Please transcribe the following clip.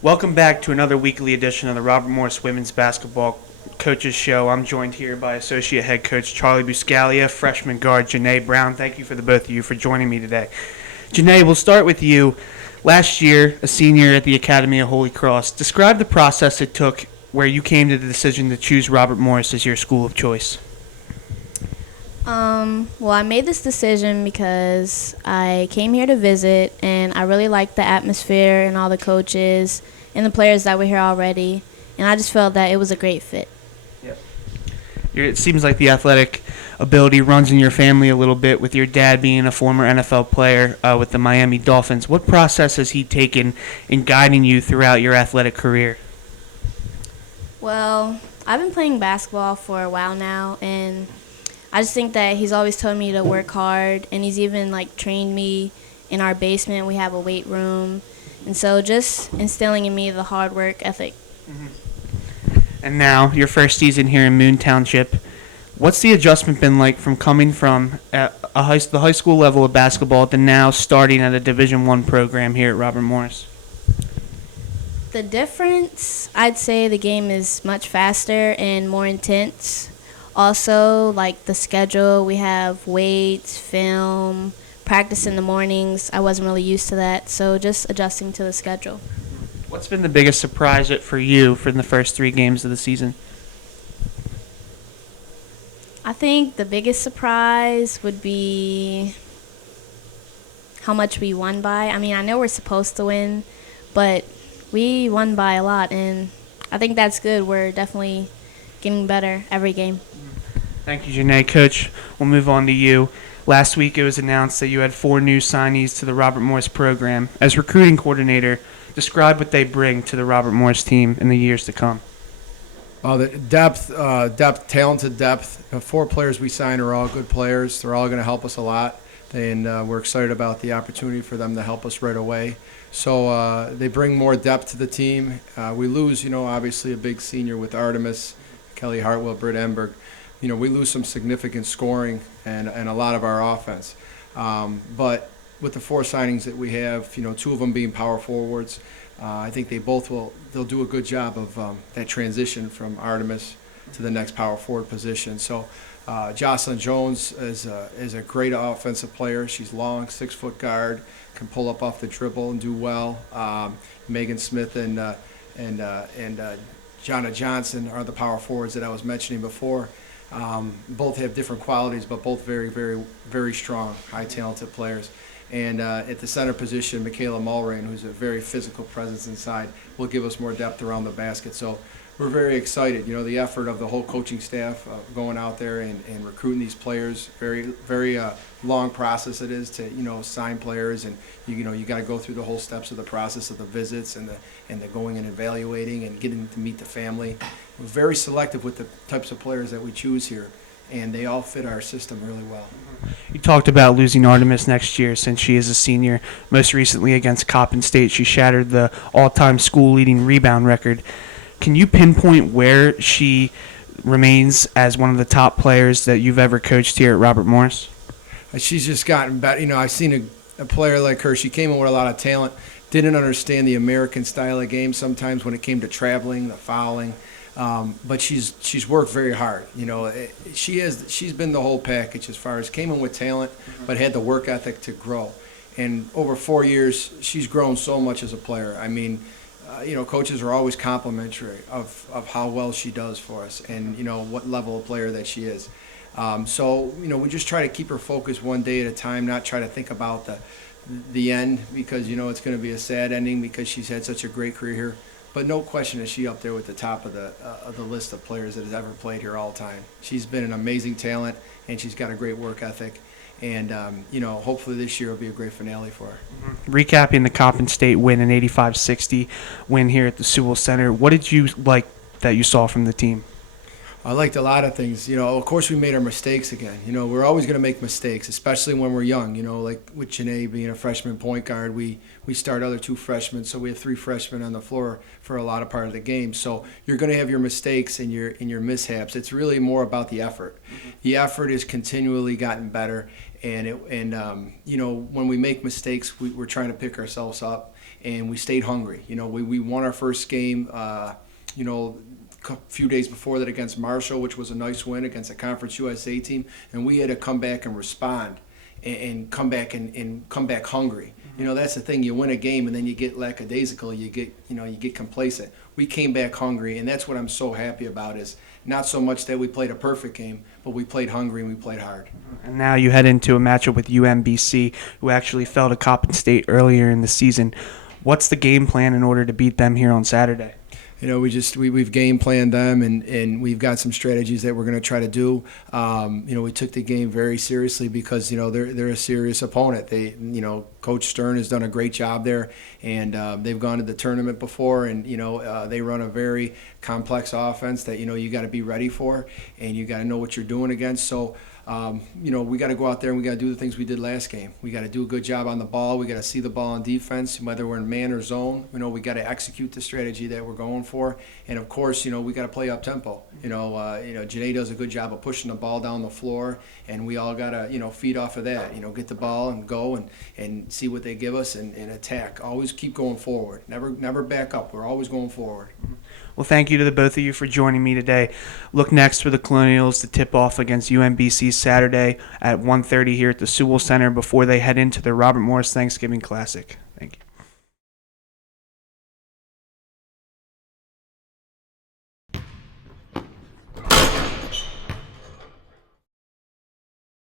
Welcome back to another weekly edition of the Robert Morris Women's Basketball Coaches Show. I'm joined here by Associate Head Coach Charlie Buscaglia, freshman guard Janae Brown. Thank you for the both of you for joining me today. Janae, we'll start with you. Last year, a senior at the Academy of Holy Cross. Describe the process it took where you came to the decision to choose Robert Morris as your school of choice. Well, I made this decision because I came here to visit, and I really liked the atmosphere and all the coaches and the players that were here already, and I just felt that it was a great fit. Yep. It seems like the athletic ability runs in your family a little bit, with your dad being a former NFL player with the Miami Dolphins. What process has he taken in guiding you throughout your athletic career? Well, I've been playing basketball for a while now, and I just think that he's always told me to work hard, and he's even trained me in our basement. We have a weight room, and so just instilling in me the hard work ethic. And now, your first season here in Moon Township. What's the adjustment been like from coming from the high school level of basketball to now starting at a Division I program here at Robert Morris? The difference, I'd say the game is much faster and more intense. Also, the schedule, we have weights, film, practice in the mornings. I wasn't really used to that, so just adjusting to the schedule. What's been the biggest surprise for you for the first 3 games of the season? I think the biggest surprise would be how much we won by. I mean, I know we're supposed to win, but we won by a lot, and I think that's good. We're definitely getting better every game. Thank you, Janee. Coach, we'll move on to you. Last week it was announced that you had 4 new signees to the Robert Morris program. As recruiting coordinator, describe what they bring to the Robert Morris team in the years to come. The talented depth. 4 players we signed are all good players. They're all going to help us a lot, and we're excited about the opportunity for them to help us right away. So they bring more depth to the team. We lose, obviously a big senior with Artemiss, Kelly Hartwell, Britt Emberg. We lose some significant scoring and a lot of our offense. But with the 4 signings that we have, 2 of them being power forwards, I think they'll do a good job of that transition from Artemiss to the next power forward position. So Jocelyn Jones is a great offensive player. She's long, 6-foot guard, can pull up off the dribble and do well. Megan Smith and Jonna Johnson are the power forwards that I was mentioning before. Both have different qualities, but both very, very, very strong, high talented players. And at the center position, Michaela Mulrain, who's a very physical presence inside, will give us more depth around the basket. So we're very excited. The effort of the whole coaching staff going out there and recruiting these players, very, very long process it is to, sign players. And, you got to go through the whole steps of the process of the visits and the going and evaluating and getting to meet the family. We're very selective with the types of players that we choose here, and they all fit our system really well. You talked about losing Artemiss next year since she is a senior. Most recently against Coppin State, she shattered the all-time school-leading rebound record. Can you pinpoint where she remains as one of the top players that you've ever coached here at Robert Morris? She's just gotten better. I've seen a player like her. She came in with a lot of talent, didn't understand the American style of game sometimes when it came to traveling, the fouling. But she's worked very hard. She's been the whole package as far as came in with talent, but had the work ethic to grow. And over 4 years, she's grown so much as a player. I mean, coaches are always complimentary of how well she does for us and, what level of player that she is. So, we just try to keep her focused one day at a time, not try to think about the end because, it's going to be a sad ending because she's had such a great career here. But no question is she up there with the top of the list of players that has ever played here all time. She's been an amazing talent, and she's got a great work ethic. And, hopefully this year will be a great finale for her. Recapping the Coppin State win, an 85-60 win here at the Sewell Center, what did you like that you saw from the team? I liked a lot of things. Of course, we made our mistakes again. We're always going to make mistakes, especially when we're young. Like with Janee being a freshman point guard, we start other 2 freshmen, so we have 3 freshmen on the floor for a lot of part of the game. So you're going to have your mistakes and your mishaps. It's really more about the effort. The effort has continually gotten better, and when we make mistakes, we're trying to pick ourselves up, and we stayed hungry. We won our first game. A few days before that against Marshall, which was a nice win against a Conference USA team, and we had to come back and respond and come back and come back hungry. That's the thing. You win a game and then you get lackadaisical. You get complacent. We came back hungry, and that's what I'm so happy about. Is not so much that we played a perfect game, but we played hungry and we played hard. And now you head into a matchup with UMBC, who actually fell to Coppin State earlier in the season. What's the game plan in order to beat them here on Saturday? We've game planned them, and we've got some strategies that we're going to try to do. We took the game very seriously because they're a serious opponent. Coach Stern has done a great job there, and they've gone to the tournament before, and they run a very complex offense that you got to be ready for, and you got to know what you're doing against. So. We got to go out there and we got to do the things we did last game. We got to do a good job on the ball. We got to see the ball on defense, whether we're in man or zone. We got to execute the strategy that we're going for, and of course, we got to play up tempo. Janee does a good job of pushing the ball down the floor, and we all got to feed off of that. Get the ball and go and see what they give us and attack. Always keep going forward. Never back up. We're always going forward. Well, thank you to the both of you for joining me today. Look next for the Colonials to tip off against UMBC Saturday at 1:30 here at the Sewell Center before they head into the Robert Morris Thanksgiving Classic.